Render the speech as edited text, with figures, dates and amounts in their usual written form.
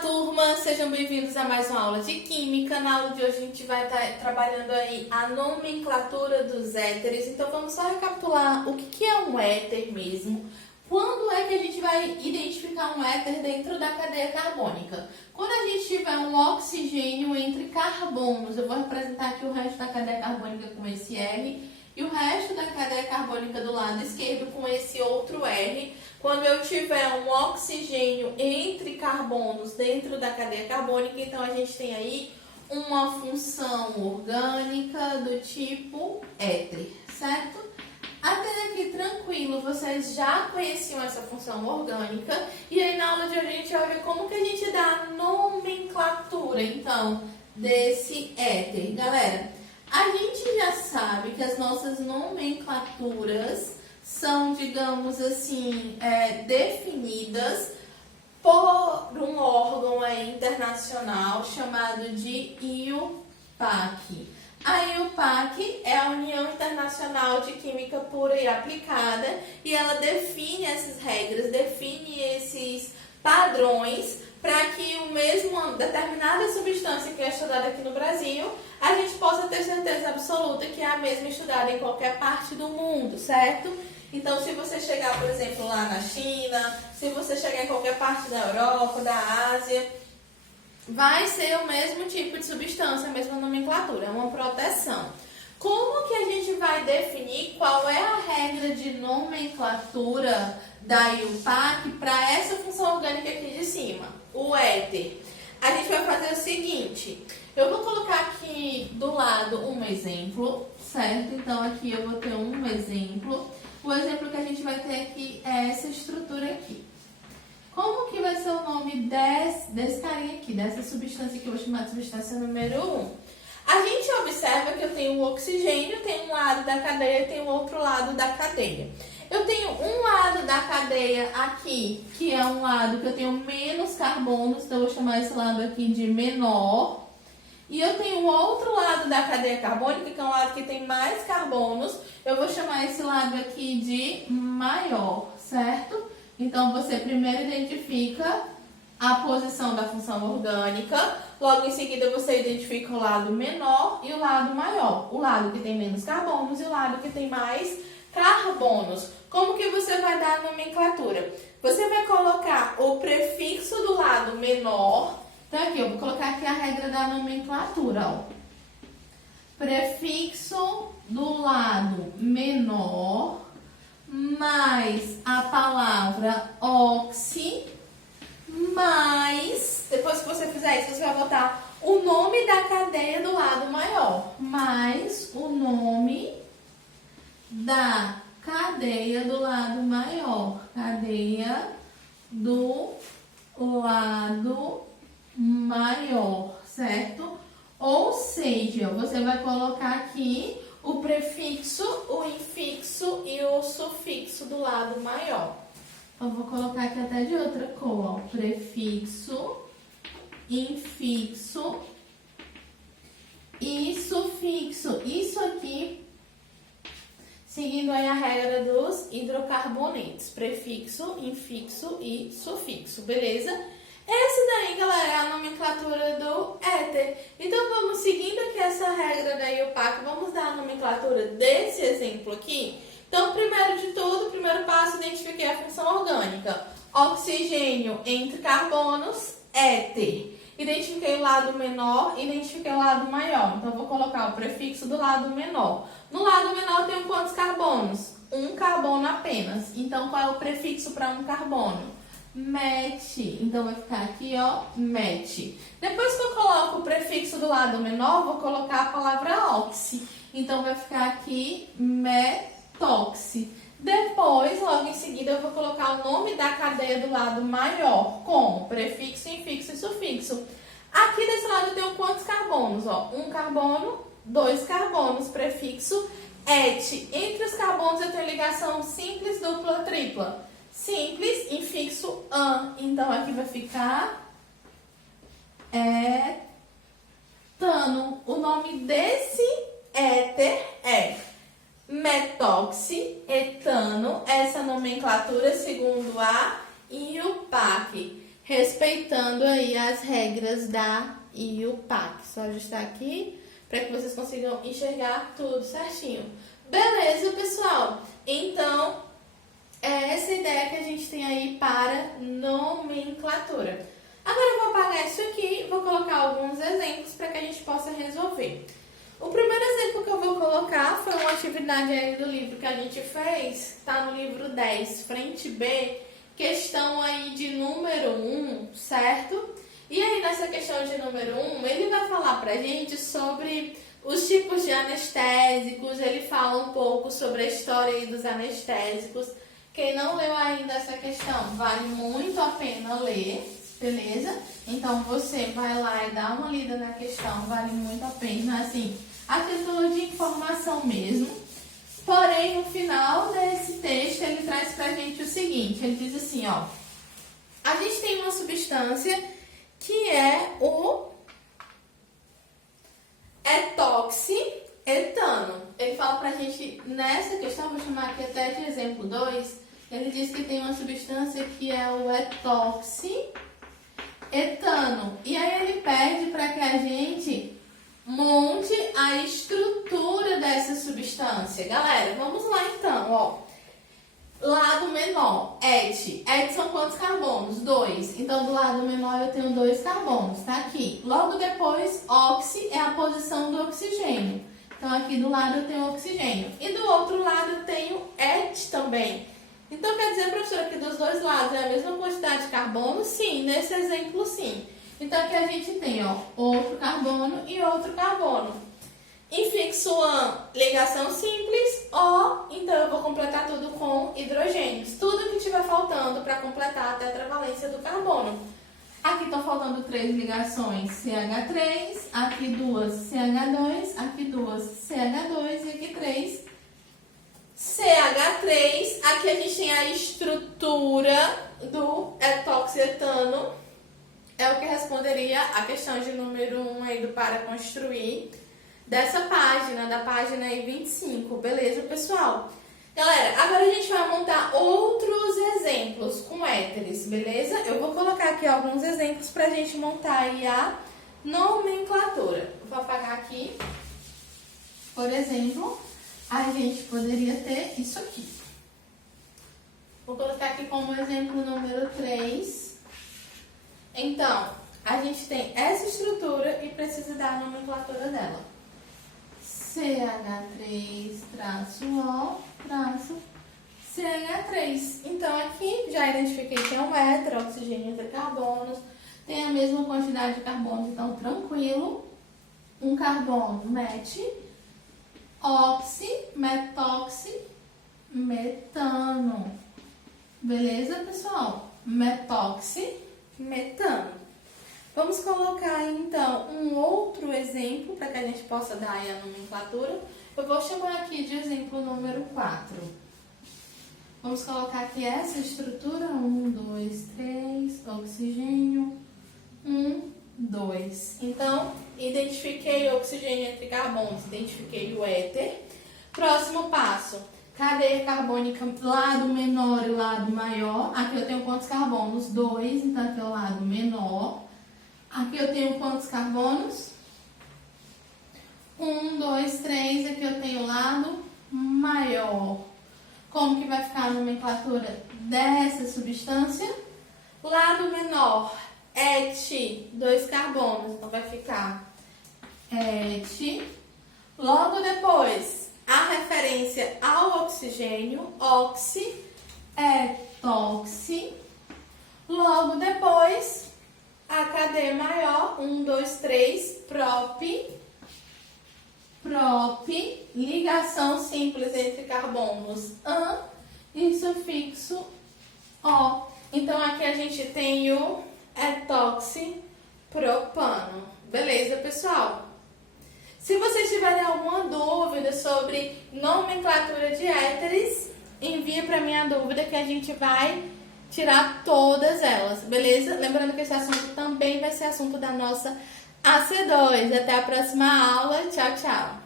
Turma, sejam bem-vindos a mais uma aula de Química. Na aula de hoje a gente vai estar trabalhando aí a nomenclatura dos éteres. Então vamos só recapitular o que é um éter mesmo. Quando é que a gente vai identificar um éter dentro da cadeia carbônica? Quando a gente tiver um oxigênio entre carbonos, eu vou representar aqui o resto da cadeia carbônica com esse R e o resto da cadeia carbônica do lado esquerdo com esse outro R. Quando eu tiver um oxigênio entre carbonos dentro da cadeia carbônica, então a gente tem aí uma função orgânica do tipo éter, certo? Até aqui tranquilo, vocês já conheciam essa função orgânica e aí na aula de hoje a gente vai ver como que a gente dá a nomenclatura, então, desse éter. Galera, a gente já sabe que as nossas nomenclaturas são, digamos assim, definidas por um órgão internacional chamado de IUPAC. A IUPAC é a União Internacional de Química Pura e Aplicada e ela define essas regras, define esses padrões para que o mesmo determinada substância que é estudada aqui no Brasil, a gente possa ter certeza absoluta que é a mesma estudada em qualquer parte do mundo, certo? Então, se você chegar, por exemplo, lá na China, se você chegar em qualquer parte da Europa, da Ásia, vai ser o mesmo tipo de substância, a mesma nomenclatura, é uma proteção. Como que a gente vai definir qual é a regra de nomenclatura da IUPAC para essa função orgânica aqui de cima, o éter? A gente vai fazer o seguinte, eu vou colocar aqui do lado um exemplo, certo? Então, aqui eu vou ter um exemplo. O exemplo que a gente vai ter aqui é essa estrutura aqui. Como que vai ser o nome desse carinha aqui, dessa substância que eu vou chamar de substância número 1? A gente observa que eu tenho um oxigênio, tem um lado da cadeia e tem um outro lado da cadeia. Eu tenho um lado da cadeia aqui, que é um lado que eu tenho menos carbonos, então eu vou chamar esse lado aqui de menor. E eu tenho um outro lado da cadeia carbônica, que é um lado que tem mais carbonos, eu vou chamar esse lado aqui de maior, certo? Então, você primeiro identifica a posição da função orgânica, logo em seguida você identifica o lado menor e o lado maior. O lado que tem menos carbonos e o lado que tem mais carbonos. Como que você vai dar a nomenclatura? Você vai colocar o prefixo do lado menor. Então, aqui, eu vou colocar aqui a regra da nomenclatura, ó. Prefixo do lado menor, mais a palavra oxi, mais, depois que você fizer isso, você vai botar o nome da cadeia do lado maior, mais o nome da cadeia do lado maior, cadeia do lado maior, certo? Ou seja, você vai colocar aqui o prefixo, o infixo e o sufixo do lado maior. Eu vou colocar aqui até de outra cor, ó. Prefixo, infixo e sufixo. Isso aqui, seguindo aí a regra dos hidrocarbonetos. Prefixo, infixo e sufixo, beleza? Essa daí, galera, é a nomenclatura do éter. Então, vamos seguindo aqui essa regra da IUPAC, vamos dar a nomenclatura desse exemplo aqui. Então, primeiro de tudo, o primeiro passo, identifiquei a função orgânica. Oxigênio entre carbonos, éter. Identifiquei o lado menor, identifiquei o lado maior. Então, vou colocar o prefixo do lado menor. No lado menor, eu tenho quantos carbonos? Um carbono apenas. Então, qual é o prefixo para um carbono? Met. Então, vai ficar aqui, ó, met. Depois que eu coloco o prefixo do lado menor, vou colocar a palavra oxi. Então, vai ficar aqui metoxi. Depois, logo em seguida, eu vou colocar o nome da cadeia do lado maior, com prefixo, infixo e sufixo. Aqui desse lado eu tenho quantos carbonos? Ó? Um carbono, dois carbonos, prefixo et. Entre os carbonos eu tenho ligação simples, dupla, tripla. Simples, infixo, an. Então, aqui vai ficar etano. O nome desse éter é metoxietano. Essa nomenclatura segundo a IUPAC. respeitando aí as regras da IUPAC. Só ajustar aqui para que vocês consigam enxergar tudo certinho. Beleza, pessoal? Então, é essa ideia que a gente tem aí para nomenclatura. Agora eu vou apagar isso aqui e vou colocar alguns exemplos para que a gente possa resolver. O primeiro exemplo que eu vou colocar foi uma atividade aí do livro que a gente fez, está no livro 10, frente B, questão aí de número 1, certo? E aí nessa questão de número 1, ele vai falar pra gente sobre os tipos de anestésicos, ele fala um pouco sobre a história aí dos anestésicos. Quem não leu ainda essa questão, vale muito a pena ler, beleza? Então você vai lá e dá uma lida na questão, vale muito a pena, assim, a título de informação mesmo. Porém, no final desse texto, ele traz pra gente o seguinte, ele diz assim, ó, a gente tem uma substância que é o etoxietano. Ele fala pra gente, nessa questão, vou chamar aqui até de exemplo 2, ele diz que tem uma substância que é o etoxietano. E aí ele pede para que a gente monte a estrutura dessa substância. Galera, vamos lá então, ó. Lado menor, et. Et são quantos carbonos? 2. Então, do lado menor eu tenho 2 carbonos, tá aqui. Logo depois, oxi é a posição do oxigênio. Então, aqui do lado eu tenho oxigênio. E do outro lado eu tenho et também. Então, quer dizer, professora, que dos dois lados é a mesma quantidade de carbono? Sim, nesse exemplo sim. Então, aqui a gente tem, ó, outro carbono e outro carbono. Infixo ligação simples, O, então eu vou completar tudo com hidrogênios. Tudo que estiver faltando para completar a tetravalência do carbono. Aqui estão faltando 3 ligações CH3, aqui 2 CH2, aqui 2 CH2 e aqui 3 CH3. Aqui a gente tem a estrutura do etoxietano. É o que responderia a questão de número 1 aí do para construir. Dessa página, da página aí 25, beleza, pessoal? Galera, agora a gente vai montar outros exemplos com éteres, beleza? Eu vou colocar aqui alguns exemplos pra gente montar aí a nomenclatura. Vou apagar aqui. Por exemplo, a gente poderia ter isso aqui. Vou colocar aqui como exemplo número 3. Então, a gente tem essa estrutura e precisa dar a nomenclatura dela. CH3-O-CH3. Então, aqui já identifiquei que é um éter, oxigênio entre carbonos. Tem a mesma quantidade de carbonos, então tranquilo. Um carbono, met. Oxi, metoxi, metano. Beleza, pessoal? Metoxi, metano. Vamos colocar, então, um outro exemplo para que a gente possa dar aí a nomenclatura. Eu vou chamar aqui de exemplo número 4. Vamos colocar aqui essa estrutura. 1, 2, 3, oxigênio. 1, 2. Então, identifiquei o oxigênio entre carbonos, identifiquei o éter. Próximo passo. Cadeia carbônica, lado menor e lado maior. Aqui eu tenho quantos carbonos? 2, então aqui é o lado menor. Aqui eu tenho quantos carbonos? 1, 2, 3. Aqui eu tenho o lado maior. Como que vai ficar a nomenclatura dessa substância? Lado menor, et, 2 carbonos. Então vai ficar et. Logo depois, a referência ao oxigênio, oxi, etoxi. Logo depois, a cadeia maior, 1, 2, 3, prop, ligação simples entre carbonos, an, e sufixo o. Então, aqui a gente tem o etoxipropano. Beleza, pessoal? Se vocês tiverem alguma dúvida sobre nomenclatura de éteres, envia para mim a dúvida que a gente vai tirar todas elas, beleza? Lembrando que esse assunto também vai ser assunto da nossa AC2. Até a próxima aula. Tchau, tchau!